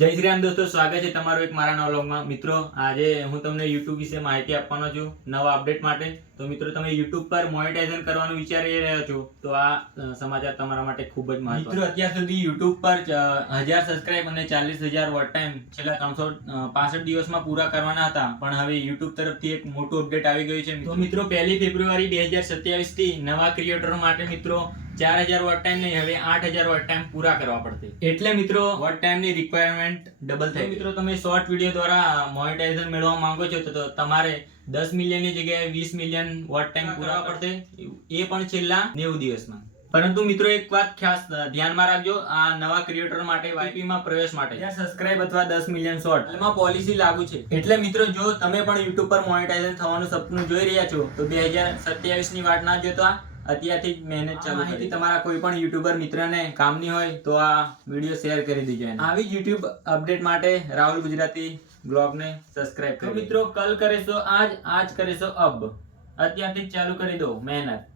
જય શ્રી રામ દોસ્તો, સ્વાગત છે તમારું એક મારા નવા વ્લોગમાં. મિત્રો, આજે હું તમને YouTube વિશે માહિતી આપવાનો છું નવા અપડેટ માટે. તો મિત્રો, તમે YouTube પર મોનેટાઇઝેશન કરવાનું વિચારી રહ્યા છો તો આ સમાચાર તમારા માટે ખૂબ જ મહત્વના. મિત્રો, અત્યાર સુધી YouTube પર 1000 સબસ્ક્રાઇબ અને 40,000 વોચ ટાઈમ છેલ્લા 365 દિવસમાં પૂરા કરવાના હતા, પણ હવે YouTube તરફથી એક મોટું અપડેટ આવી ગયું છે. તો મિત્રો, 1 ફેબ્રુઆરી 2027 થી નવા ક્રિએટરો માટે મિત્રો 4000 વોચ ટાઈમ નહીં, હવે 8000 વોચ ટાઈમ પૂરા કરવા પડશે. એટલે મિત્રો, વોચ ટાઈમની રિક્વાયરમેન્ટ ડબલ થાય. મિત્રો, તમે શોર્ટ વિડીયો દ્વારા મોનેટાઇઝેશન મેળવવા માંગો છો તો તમારે 10 મિલિયનની જગ્યાએ 20 મિલિયન વોચ ટાઈમ પૂરા પડશે, એ પણ છેલ્લા 90 દિવસમાં. પરંતુ મિત્રો, એક વાત ખાસ ધ્યાનમાં રાખજો, આ નવા ક્રિએટર માટે YP માં પ્રવેશ માટે સબસ્ક્રાઇબ અથવા 10 મિલિયન શોર્ટ એમાં પોલિસી લાગુ છે. એટલે મિત્રો, જો તમે પણ YouTube પર મોનેટાઇઝેશન થવાનું સપનું જોઈ રહ્યા છો તો 2027 ની વાટ ના જોતા અત્યારથી જ મહેનત ચાલુ કરી. તમારા કોઈ પણ યુટ્યુબર મિત્રને કામની હોય તો આ વિડીયો શેર કરી દીજો. આવી જ YouTube અપડેટ માટે રાહુલ ગુજરાતી બ્લોગને સબસ્ક્રાઇબ કરો. મિત્રો, કલ કરે સો આજ, આજ કરે સો અબ. અત્યારથી જ ચાલુ કરી દો મહેનત.